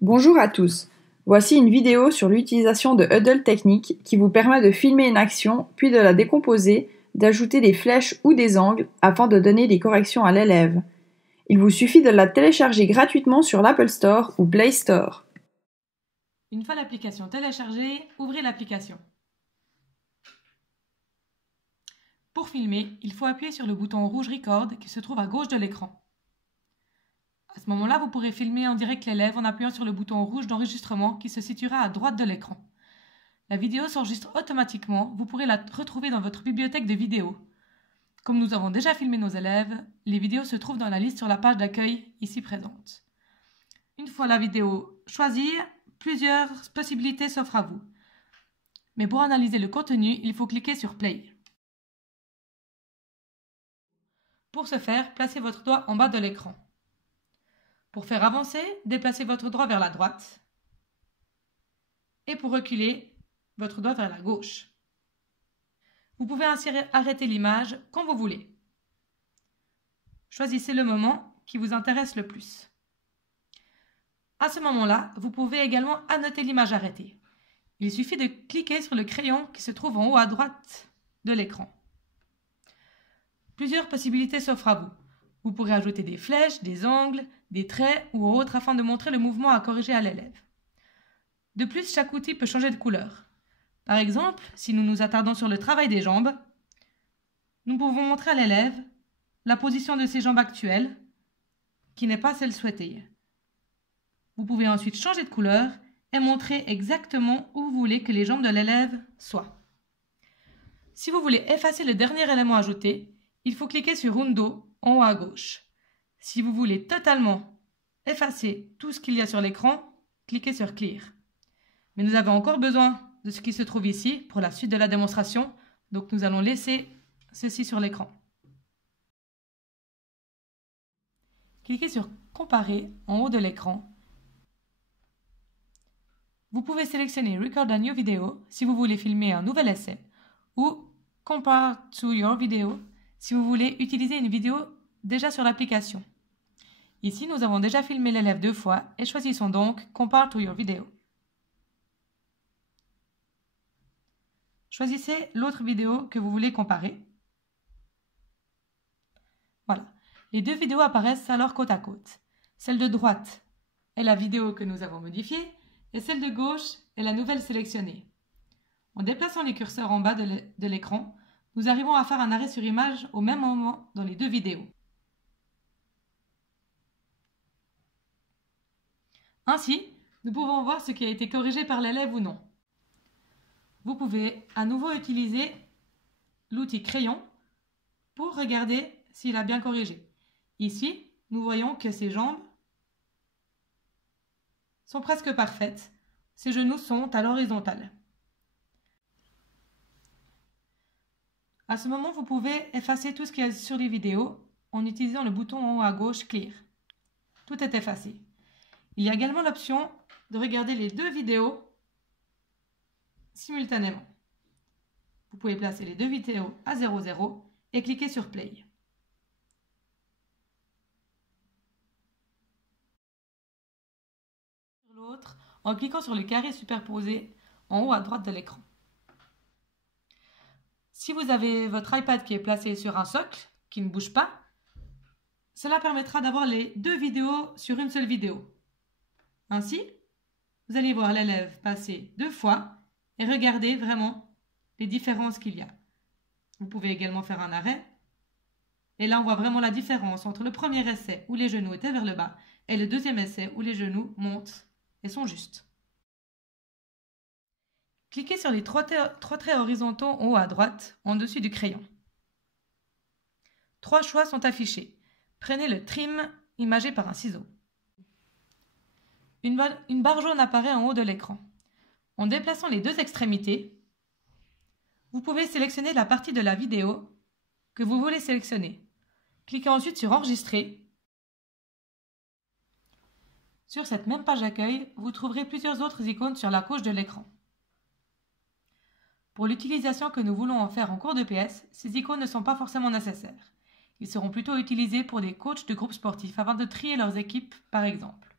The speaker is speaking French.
Bonjour à tous, voici une vidéo sur l'utilisation de Hudl Technique qui vous permet de filmer une action, puis de la décomposer, d'ajouter des flèches ou des angles afin de donner des corrections à l'élève. Il vous suffit de la télécharger gratuitement sur l'Apple Store ou Play Store. Une fois l'application téléchargée, ouvrez l'application. Pour filmer, il faut appuyer sur le bouton rouge Record qui se trouve à gauche de l'écran. À ce moment-là, vous pourrez filmer en direct l'élève en appuyant sur le bouton rouge d'enregistrement qui se situera à droite de l'écran. La vidéo s'enregistre automatiquement, vous pourrez la retrouver dans votre bibliothèque de vidéos. Comme nous avons déjà filmé nos élèves, les vidéos se trouvent dans la liste sur la page d'accueil ici présente. Une fois la vidéo choisie, plusieurs possibilités s'offrent à vous. Mais pour analyser le contenu, il faut cliquer sur Play. Pour ce faire, placez votre doigt en bas de l'écran. Pour faire avancer, déplacez votre doigt vers la droite. Et pour reculer, votre doigt vers la gauche. Vous pouvez ainsi arrêter l'image quand vous voulez. Choisissez le moment qui vous intéresse le plus. À ce moment-là, vous pouvez également annoter l'image arrêtée. Il suffit de cliquer sur le crayon qui se trouve en haut à droite de l'écran. Plusieurs possibilités s'offrent à vous. Vous pourrez ajouter des flèches, des angles, des traits ou autres afin de montrer le mouvement à corriger à l'élève. De plus, chaque outil peut changer de couleur. Par exemple, si nous nous attardons sur le travail des jambes, nous pouvons montrer à l'élève la position de ses jambes actuelles, qui n'est pas celle souhaitée. Vous pouvez ensuite changer de couleur et montrer exactement où vous voulez que les jambes de l'élève soient. Si vous voulez effacer le dernier élément ajouté, il faut cliquer sur Undo en haut à gauche. Si vous voulez totalement effacer tout ce qu'il y a sur l'écran, cliquez sur Clear. Mais nous avons encore besoin de ce qui se trouve ici pour la suite de la démonstration, donc nous allons laisser ceci sur l'écran. Cliquez sur Comparer en haut de l'écran. Vous pouvez sélectionner Record a new video si vous voulez filmer un nouvel essai ou Compare to your video si vous voulez utiliser une vidéo déjà sur l'application. Ici, nous avons déjà filmé l'élève 2 fois et choisissons donc Compare to your video. Choisissez l'autre vidéo que vous voulez comparer. Voilà. Les deux vidéos apparaissent alors côte à côte. Celle de droite est la vidéo que nous avons modifiée et celle de gauche est la nouvelle sélectionnée. En déplaçant les curseurs en bas de l'écran, nous arrivons à faire un arrêt sur image au même moment dans les deux vidéos. Ainsi, nous pouvons voir ce qui a été corrigé par l'élève ou non. Vous pouvez à nouveau utiliser l'outil crayon pour regarder s'il a bien corrigé. Ici, nous voyons que ses jambes sont presque parfaites. Ses genoux sont à l'horizontale. À ce moment, vous pouvez effacer tout ce qu'il y a sur les vidéos en utilisant le bouton en haut à gauche Clear. Tout est effacé. Il y a également l'option de regarder les deux vidéos simultanément. Vous pouvez placer les deux vidéos à 0,0 et cliquer sur Play. Sur l'autre en cliquant sur le carré superposé en haut à droite de l'écran. Si vous avez votre iPad qui est placé sur un socle, qui ne bouge pas, cela permettra d'avoir les deux vidéos sur une seule vidéo. Ainsi, vous allez voir l'élève passer 2 fois et regarder vraiment les différences qu'il y a. Vous pouvez également faire un arrêt. Et là, on voit vraiment la différence entre le premier essai où les genoux étaient vers le bas et le deuxième essai où les genoux montent et sont justes. Cliquez sur les trois traits horizontaux en haut à droite, en dessus du crayon. 3 choix sont affichés. Prenez le trim imagé par un ciseau. Une barre jaune apparaît en haut de l'écran. En déplaçant les deux extrémités, vous pouvez sélectionner la partie de la vidéo que vous voulez sélectionner. Cliquez ensuite sur Enregistrer. Sur cette même page d'accueil, vous trouverez plusieurs autres icônes sur la gauche de l'écran. Pour l'utilisation que nous voulons en faire en cours de PS, ces icônes ne sont pas forcément nécessaires. Ils seront plutôt utilisés pour des coachs de groupes sportifs afin de trier leurs équipes, par exemple.